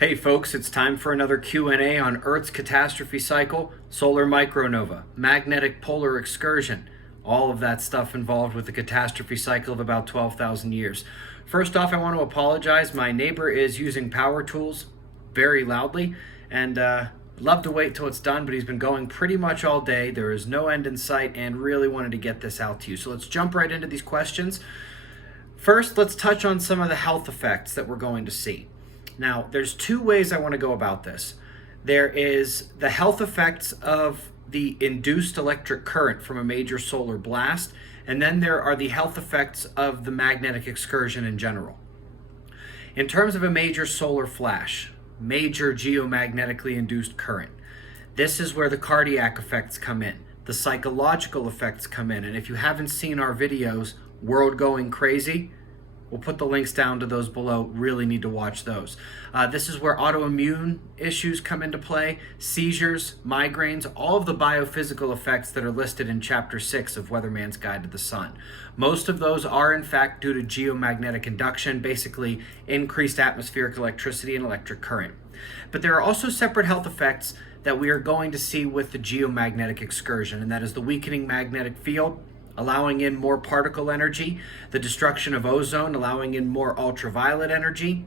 Hey folks, it's time for another Q&A on Earth's catastrophe cycle, solar micronova, magnetic polar excursion, all of that stuff involved with the catastrophe cycle of about 12,000 years. First off, I want to apologize. My neighbor is using power tools very loudly, and love to wait till it's done, but he's been going pretty much all day. There is no end in sight, and really wanted to get this out to you. So let's jump right into these questions. First, let's touch on some of the health effects that we're going to see. Now, there's two ways I want to go about this. There is the health effects of the induced electric current from a major solar blast, and then there are the health effects of the magnetic excursion in general. In terms of a major solar flash, major geomagnetically induced current, this is where the cardiac effects come in, the psychological effects come in, and if you haven't seen our videos, World Going Crazy, we'll put the links down to those below. Really need to watch those. This is where autoimmune issues come into play, seizures, migraines, all of the biophysical effects that are listed in Chapter 6 of Weatherman's Guide to the Sun. Most of those are in fact due to geomagnetic induction, basically increased atmospheric electricity and electric current. But there are also separate health effects that we are going to see with the geomagnetic excursion, and that is the weakening magnetic field, allowing in more particle energy, the destruction of ozone, allowing in more ultraviolet energy,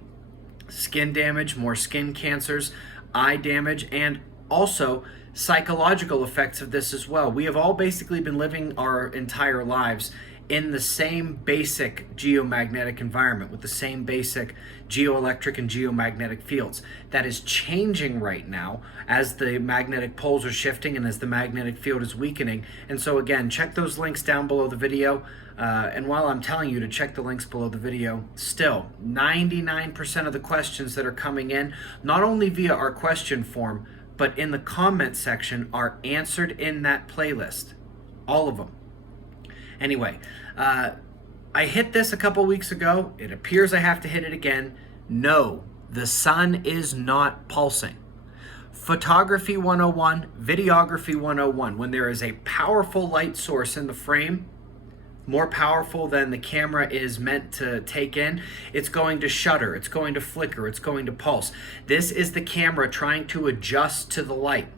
skin damage, more skin cancers, eye damage, and also psychological effects of this as well. We have all basically been living our entire lives in the same basic geomagnetic environment with the same basic geoelectric and geomagnetic fields. That is changing right now as the magnetic poles are shifting and as the magnetic field is weakening. And so again, check those links down below the video. And while I'm telling you to check the links below the video, still 99% of the questions that are coming in, not only via our question form, but in the comment section, are answered in that playlist. All of them. Anyway, I hit this a couple weeks ago. It appears I have to hit it again. No, the sun is not pulsing. Photography 101, videography 101. When there is a powerful light source in the frame, more powerful than the camera is meant to take in, it's going to shutter, it's going to flicker, it's going to pulse. This is the camera trying to adjust to the light.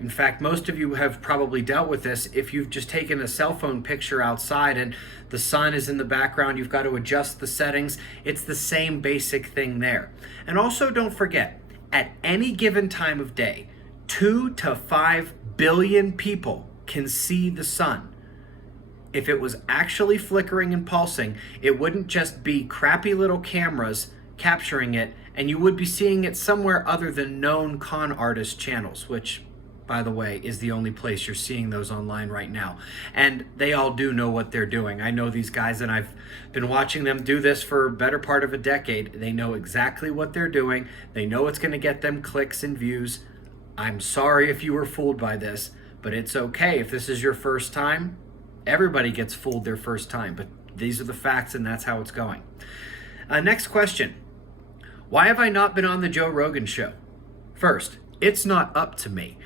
In fact, most of you have probably dealt with this. If you've just taken a cell phone picture outside and the sun is in the background, you've got to adjust the settings. It's the same basic thing there. And also don't forget, at any given time of day, 2 to 5 billion people can see the sun. If it was actually flickering and pulsing, it wouldn't just be crappy little cameras capturing it, and you would be seeing it somewhere other than known con artist channels, which, by the way, is the only place you're seeing those online right now. And they all do know what they're doing. I know these guys, and I've been watching them do this for a better part of a decade. They know exactly what they're doing. They know it's going to get them clicks and views. I'm sorry if you were fooled by this, but it's okay. If this is your first time, everybody gets fooled their first time, but these are the facts and that's how it's going. Next question. Why have I not been on the Joe Rogan show? First, it's not up to me.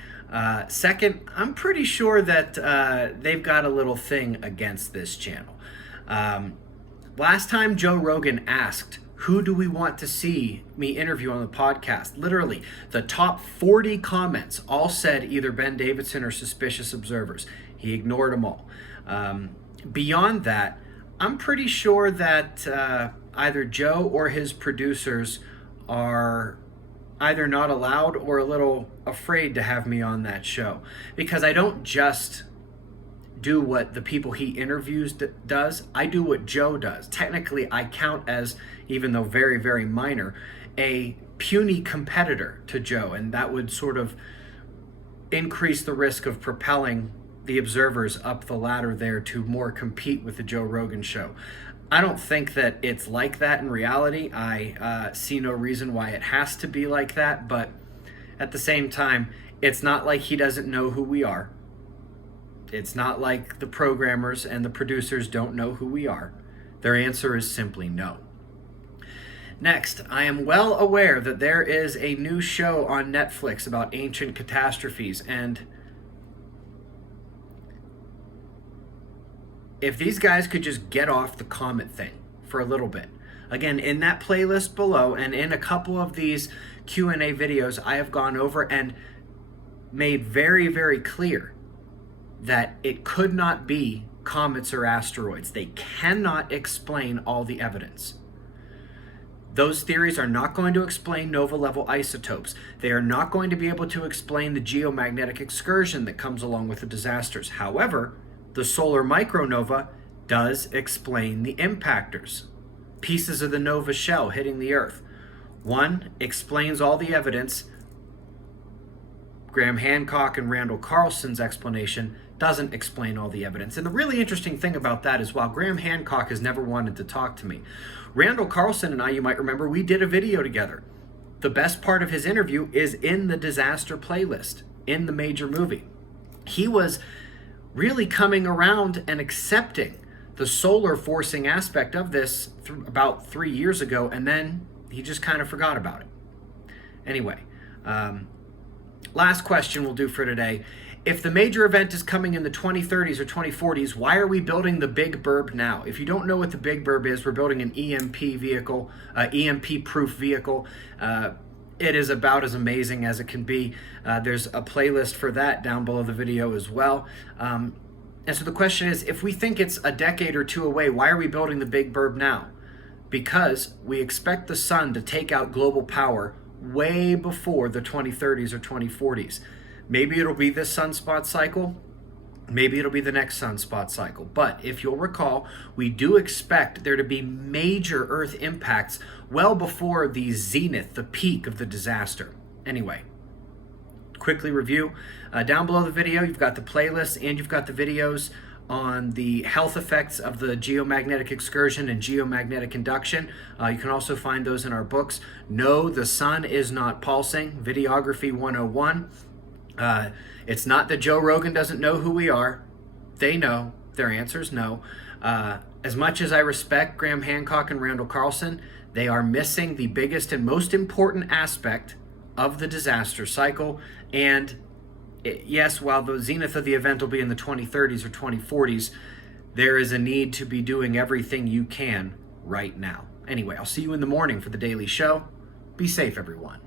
Second, I'm pretty sure that they've got a little thing against this channel. Last time Joe Rogan asked, who do we want to see me interview on the podcast? Literally, the top 40 comments all said either Ben Davidson or Suspicious Observers. He ignored them all. Beyond that, I'm pretty sure that either Joe or his producers are either not allowed or a little afraid to have me on that show, because I don't just do what the people he interviews does. I do what Joe does. Technically, I count as, even though very, very minor, a puny competitor to Joe, and that would sort of increase the risk of propelling the observers up the ladder there to more compete with the Joe Rogan show. I don't think that it's like that in reality. I see no reason why it has to be like that, but at the same time, it's not like he doesn't know who we are. It's not like the programmers and the producers don't know who we are. Their answer is simply no. Next, I am well aware that there is a new show on Netflix about ancient catastrophes, and if these guys could just get off the comet thing for a little bit. Again, in that playlist below and in a couple of these Q&A videos, I have gone over and made very, very clear that it could not be comets or asteroids. They cannot explain all the evidence. Those theories are not going to explain nova-level isotopes. They are not going to be able to explain the geomagnetic excursion that comes along with the disasters. However, the solar micronova does explain the impactors, pieces of the nova shell hitting the Earth. One explains all the evidence. Graham Hancock and Randall Carlson's explanation doesn't explain all the evidence. And the really interesting thing about that is while Graham Hancock has never wanted to talk to me, Randall Carlson and I, you might remember, we did a video together. The best part of his interview is in the disaster playlist, in the major movie. He was really coming around and accepting the solar forcing aspect of this about 3 years ago, and then he just kind of forgot about it. Anyway, last question we'll do for today. If the major event is coming in the 2030s or 2040s, why are we building the Big Burb now? If you don't know what the Big Burb is, we're building an EMP vehicle, EMP-proof vehicle. It is about as amazing as it can be. There's a playlist for that down below the video as well. And so the question is, if we think it's a decade or two away, why are we building the Big Burb now? Because we expect the sun to take out global power way before the 2030s or 2040s. Maybe it'll be this sunspot cycle, maybe it'll be the next sunspot cycle. But if you'll recall, we do expect there to be major Earth impacts well before the zenith, the peak of the disaster. Anyway, quickly review. Down below the video, you've got the playlist and you've got the videos on the health effects of the geomagnetic excursion and geomagnetic induction. You can also find those in our books. No, the sun is not pulsing, Videography 101. It's not that Joe Rogan doesn't know who we are. They know. Their answer is no. As much as I respect Graham Hancock and Randall Carlson, they are missing the biggest and most important aspect of the disaster cycle. And yes, while the zenith of the event will be in the 2030s or 2040s, there is a need to be doing everything you can right now. Anyway, I'll see you in the morning for the daily show. Be safe, everyone.